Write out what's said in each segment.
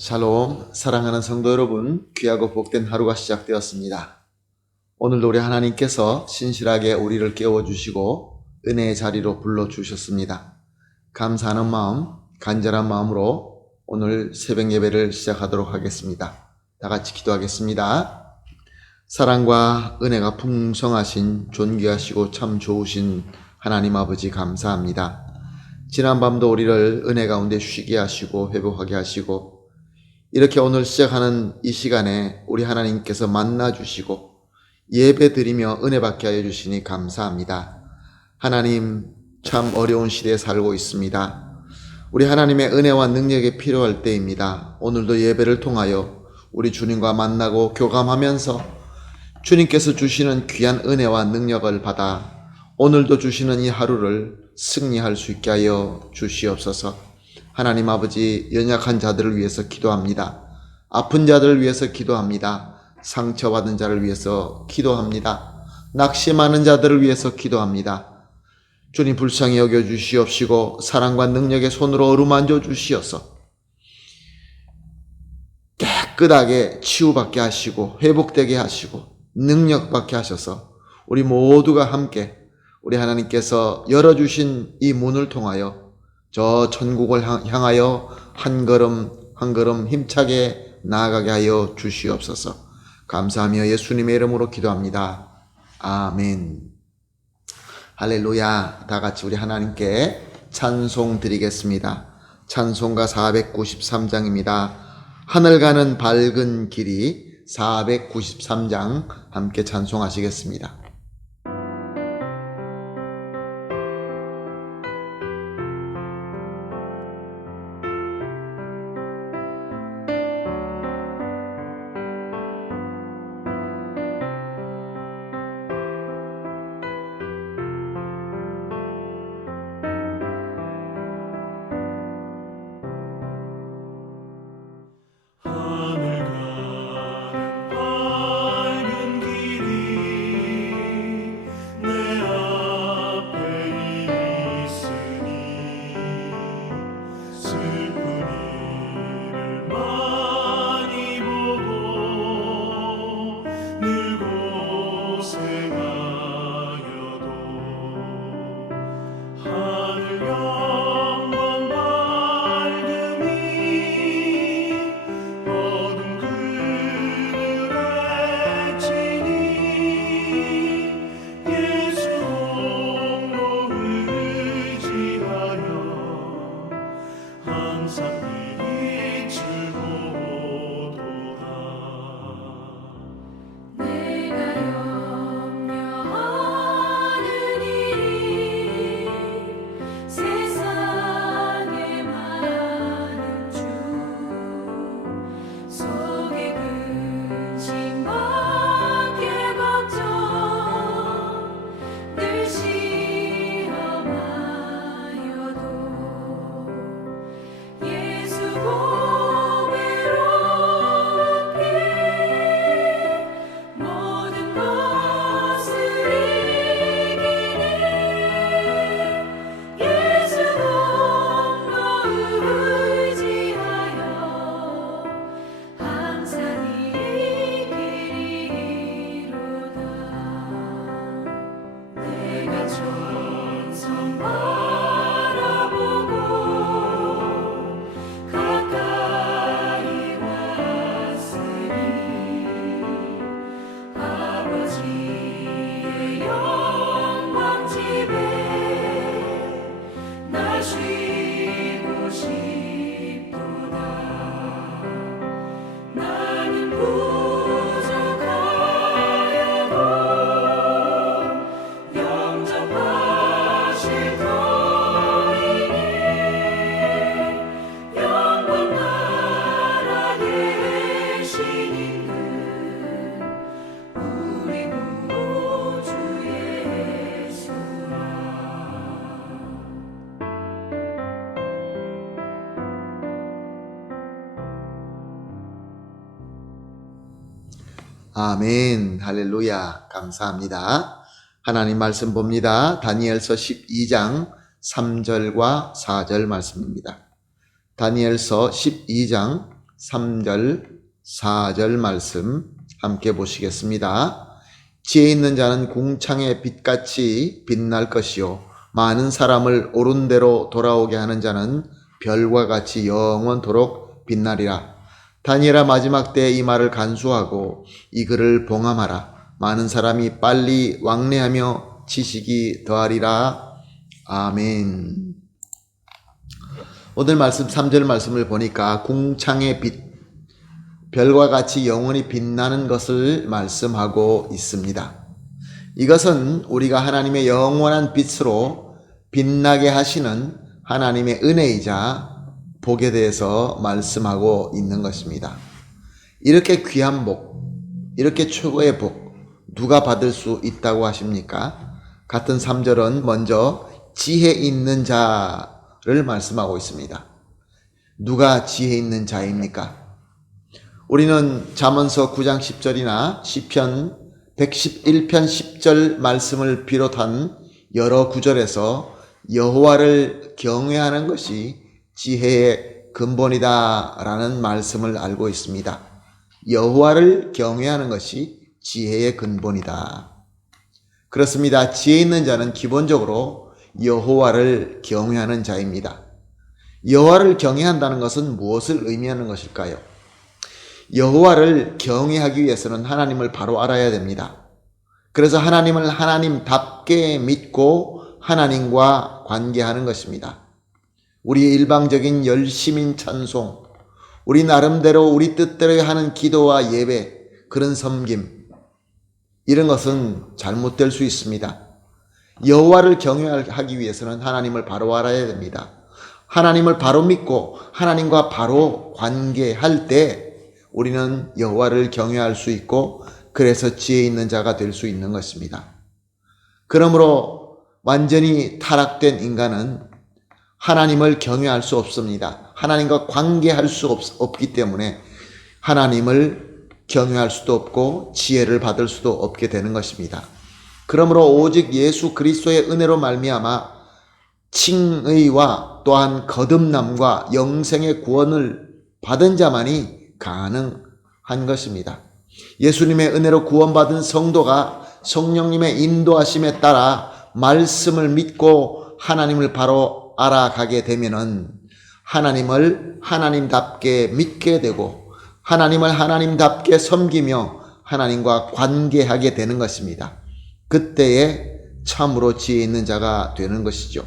샬롬, 사랑하는 성도 여러분, 귀하고 복된 하루가 시작되었습니다. 오늘도 우리 하나님께서 신실하게 우리를 깨워주시고 은혜의 자리로 불러주셨습니다. 감사하는 마음, 간절한 마음으로 오늘 새벽 예배를 시작하도록 하겠습니다. 다 같이 기도하겠습니다. 사랑과 은혜가 풍성하신 존귀하시고 참 좋으신 하나님 아버지 감사합니다. 지난 밤도 우리를 은혜 가운데 쉬게 하시고 회복하게 하시고 이렇게 오늘 시작하는 이 시간에 우리 하나님께서 만나주시고 예배드리며 은혜 받게 하여 주시니 감사합니다. 하나님, 참 어려운 시대에 살고 있습니다. 우리 하나님의 은혜와 능력이 필요할 때입니다. 오늘도 예배를 통하여 우리 주님과 만나고 교감하면서 주님께서 주시는 귀한 은혜와 능력을 받아 오늘도 주시는 이 하루를 승리할 수 있게 하여 주시옵소서. 하나님 아버지, 연약한 자들을 위해서 기도합니다. 아픈 자들을 위해서 기도합니다. 상처받은 자를 위해서 기도합니다. 낙심하는 자들을 위해서 기도합니다. 주님 불쌍히 여겨 주시옵시고 사랑과 능력의 손으로 어루만져 주시어서 깨끗하게 치유받게 하시고 회복되게 하시고 능력받게 하셔서 우리 모두가 함께 우리 하나님께서 열어주신 이 문을 통하여 저 천국을 향하여 한 걸음 한 걸음 힘차게 나아가게 하여 주시옵소서. 감사하며 예수님의 이름으로 기도합니다. 아멘. 할렐루야. 다 같이 우리 하나님께 찬송 드리겠습니다. 찬송가 493장입니다. 하늘 가는 밝은 길이 493장 함께 찬송하시겠습니다. 아멘. 할렐루야. 감사합니다. 하나님 말씀 봅니다. 다니엘서 12장 3절과 4절 말씀입니다. 다니엘서 12장 3절, 4절 말씀 함께 보시겠습니다. 지혜 있는 자는 궁창의 빛같이 빛날 것이요 많은 사람을 옳은 대로 돌아오게 하는 자는 별과 같이 영원토록 빛나리라. 다니엘아, 마지막 때에 이 말을 간수하고 이 글을 봉함하라. 많은 사람이 빨리 왕래하며 지식이 더하리라. 아멘. 오늘 말씀 3절 말씀을 보니까 궁창의 빛, 별과 같이 영원히 빛나는 것을 말씀하고 있습니다. 이것은 우리가 하나님의 영원한 빛으로 빛나게 하시는 하나님의 은혜이자 복에 대해서 말씀하고 있는 것입니다. 이렇게 귀한 복, 이렇게 최고의 복 누가 받을 수 있다고 하십니까? 같은 3절은 먼저 지혜 있는 자를 말씀하고 있습니다. 누가 지혜 있는 자입니까? 우리는 잠언서 9장 10절이나 시편 111편 10절 말씀을 비롯한 여러 구절에서 여호와를 경외하는 것이 지혜의 근본이다라는 말씀을 알고 있습니다. 여호와를 경외하는 것이 지혜의 근본이다. 그렇습니다. 지혜 있는 자는 기본적으로 여호와를 경외하는 자입니다. 여호와를 경외한다는 것은 무엇을 의미하는 것일까요? 여호와를 경외하기 위해서는 하나님을 바로 알아야 됩니다. 그래서 하나님을 하나님답게 믿고 하나님과 관계하는 것입니다. 우리의 일방적인 열심인 찬송, 우리 나름대로 우리 뜻대로 하는 기도와 예배, 그런 섬김, 이런 것은 잘못될 수 있습니다. 여호와를 경외하기 위해서는 하나님을 바로 알아야 됩니다. 하나님을 바로 믿고 하나님과 바로 관계할 때 우리는 여호와를 경외할 수 있고 그래서 지혜 있는 자가 될 수 있는 것입니다. 그러므로 완전히 타락된 인간은 하나님을 경외할 수 없습니다. 하나님과 관계할 수 없기 때문에 하나님을 경외할 수도 없고 지혜를 받을 수도 없게 되는 것입니다. 그러므로 오직 예수 그리스도의 은혜로 말미암아 칭의와 또한 거듭남과 영생의 구원을 받은 자만이 가능한 것입니다. 예수님의 은혜로 구원받은 성도가 성령님의 인도하심에 따라 말씀을 믿고 하나님을 바로 알아가게 되면은 하나님을 하나님답게 믿게 되고 하나님을 하나님답게 섬기며 하나님과 관계하게 되는 것입니다. 그때에 참으로 지혜 있는 자가 되는 것이죠.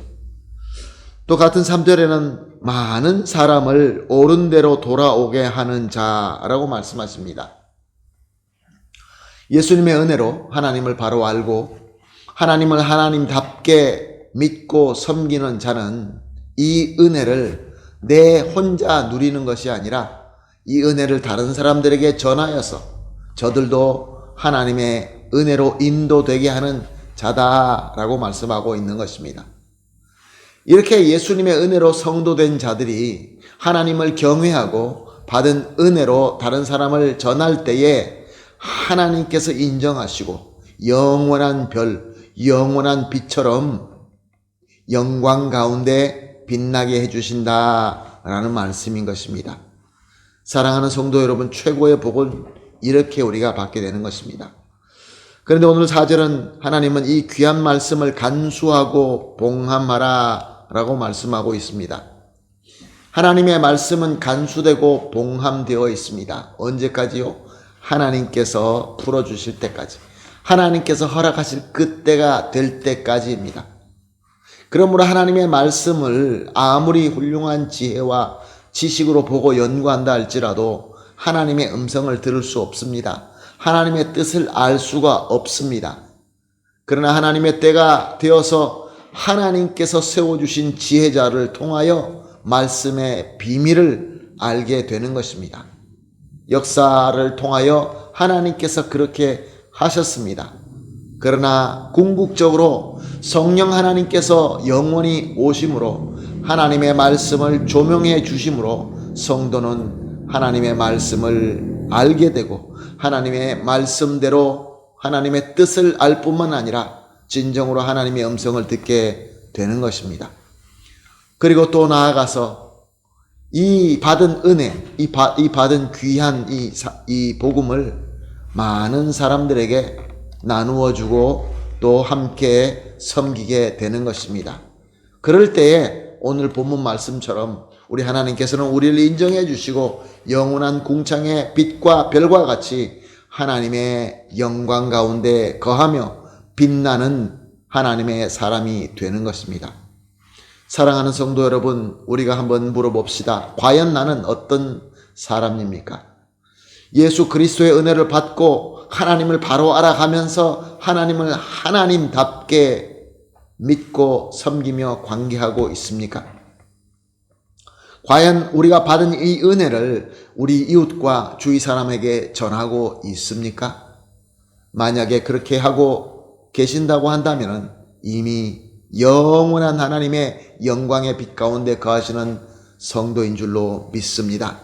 또 같은 3절에는 많은 사람을 옳은 대로 돌아오게 하는 자라고 말씀하십니다. 예수님의 은혜로 하나님을 바로 알고 하나님을 하나님답게 믿고 섬기는 자는 이 은혜를 내 혼자 누리는 것이 아니라 이 은혜를 다른 사람들에게 전하여서 저들도 하나님의 은혜로 인도되게 하는 자다라고 말씀하고 있는 것입니다. 이렇게 예수님의 은혜로 성도된 자들이 하나님을 경외하고 받은 은혜로 다른 사람을 전할 때에 하나님께서 인정하시고 영원한 별, 영원한 빛처럼 영광 가운데 빛나게 해주신다라는 말씀인 것입니다. 사랑하는 성도 여러분, 최고의 복은 이렇게 우리가 받게 되는 것입니다. 그런데 오늘 4절은 하나님은 이 귀한 말씀을 간수하고 봉함하라 라고 말씀하고 있습니다. 하나님의 말씀은 간수되고 봉함되어 있습니다. 언제까지요? 하나님께서 풀어주실 때까지, 하나님께서 허락하실 그때가 될 때까지입니다. 그러므로 하나님의 말씀을 아무리 훌륭한 지혜와 지식으로 보고 연구한다 할지라도 하나님의 음성을 들을 수 없습니다. 하나님의 뜻을 알 수가 없습니다. 그러나 하나님의 때가 되어서 하나님께서 세워주신 지혜자를 통하여 말씀의 비밀을 알게 되는 것입니다. 역사를 통하여 하나님께서 그렇게 하셨습니다. 그러나 궁극적으로 성령 하나님께서 영원히 오심으로 하나님의 말씀을 조명해 주심으로 성도는 하나님의 말씀을 알게 되고 하나님의 말씀대로 하나님의 뜻을 알 뿐만 아니라 진정으로 하나님의 음성을 듣게 되는 것입니다. 그리고 또 나아가서 이 받은 은혜, 이 받은 귀한 이 복음을 많은 사람들에게 나누어 주고 또 함께 섬기게 되는 것입니다. 그럴 때에 오늘 본문 말씀처럼 우리 하나님께서는 우리를 인정해 주시고 영원한 궁창의 빛과 별과 같이 하나님의 영광 가운데 거하며 빛나는 하나님의 사람이 되는 것입니다. 사랑하는 성도 여러분, 우리가 한번 물어봅시다. 과연 나는 어떤 사람입니까? 예수 그리스도의 은혜를 받고 하나님을 바로 알아가면서 하나님을 하나님답게 믿고 섬기며 관계하고 있습니까? 과연 우리가 받은 이 은혜를 우리 이웃과 주위 사람에게 전하고 있습니까? 만약에 그렇게 하고 계신다고 한다면 이미 영원한 하나님의 영광의 빛 가운데 거하시는 성도인 줄로 믿습니다.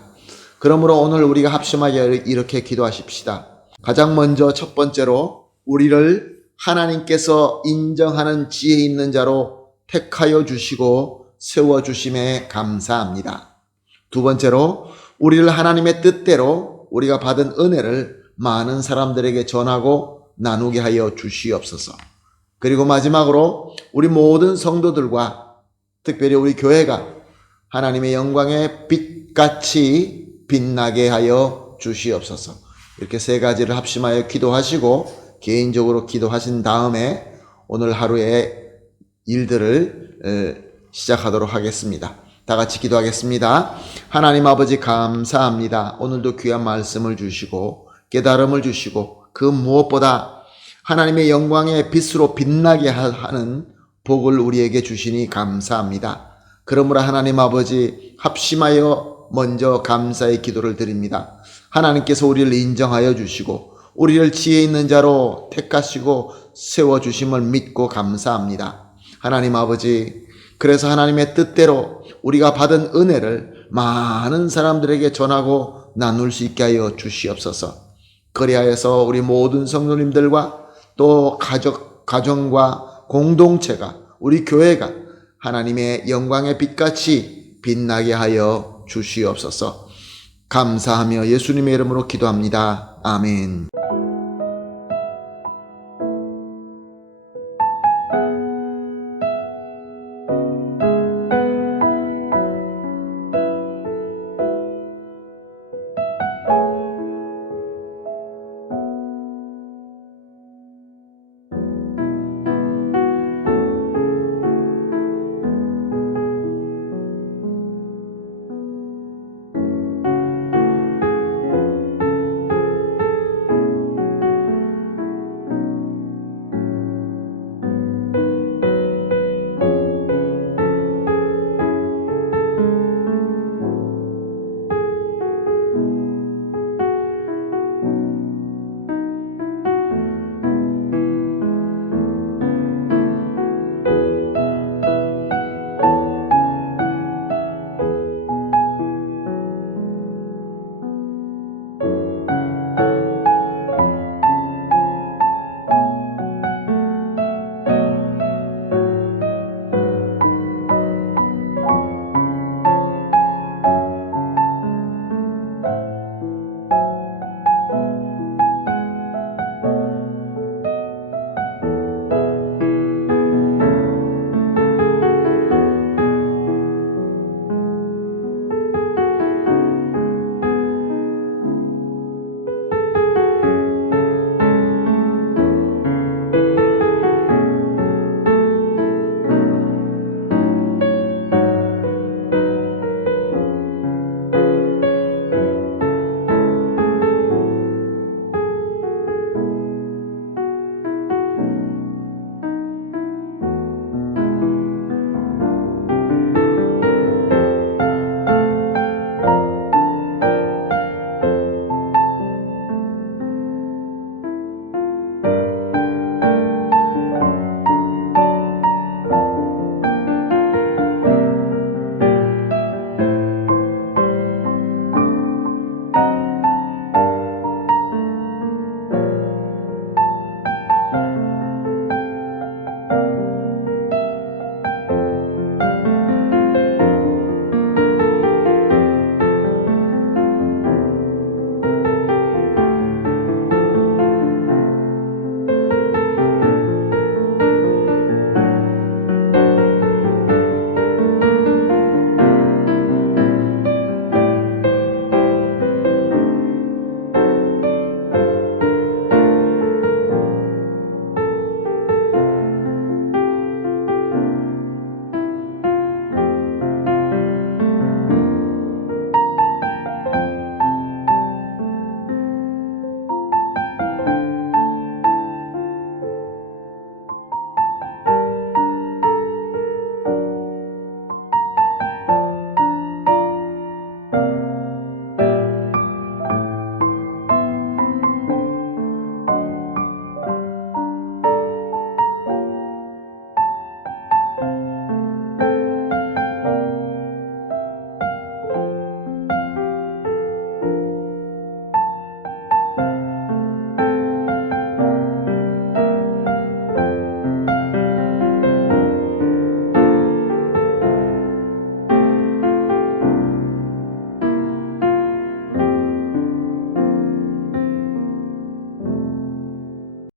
그러므로 오늘 우리가 합심하여 이렇게 기도하십시다. 가장 먼저 첫 번째로 우리를 하나님께서 인정하는 지혜 있는 자로 택하여 주시고 세워주심에 감사합니다. 두 번째로 우리를 하나님의 뜻대로 우리가 받은 은혜를 많은 사람들에게 전하고 나누게 하여 주시옵소서. 그리고 마지막으로 우리 모든 성도들과 특별히 우리 교회가 하나님의 영광의 빛같이 빛나게 하여 주시옵소서. 이렇게 세 가지를 합심하여 기도하시고 개인적으로 기도하신 다음에 오늘 하루의 일들을 시작하도록 하겠습니다. 다 같이 기도하겠습니다. 하나님 아버지 감사합니다. 오늘도 귀한 말씀을 주시고 깨달음을 주시고 그 무엇보다 하나님의 영광의 빛으로 빛나게 하는 복을 우리에게 주시니 감사합니다. 그러므로 하나님 아버지 합심하여 먼저 감사의 기도를 드립니다. 하나님께서 우리를 인정하여 주시고 우리를 지혜 있는 자로 택하시고 세워주심을 믿고 감사합니다. 하나님 아버지, 그래서 하나님의 뜻대로 우리가 받은 은혜를 많은 사람들에게 전하고 나눌 수 있게 하여 주시옵소서. 그리하여서 우리 모든 성도님들과 또 가정과 공동체가 우리 교회가 하나님의 영광의 빛같이 빛나게 하여 주시옵소서. 감사하며 예수님의 이름으로 기도합니다. 아멘.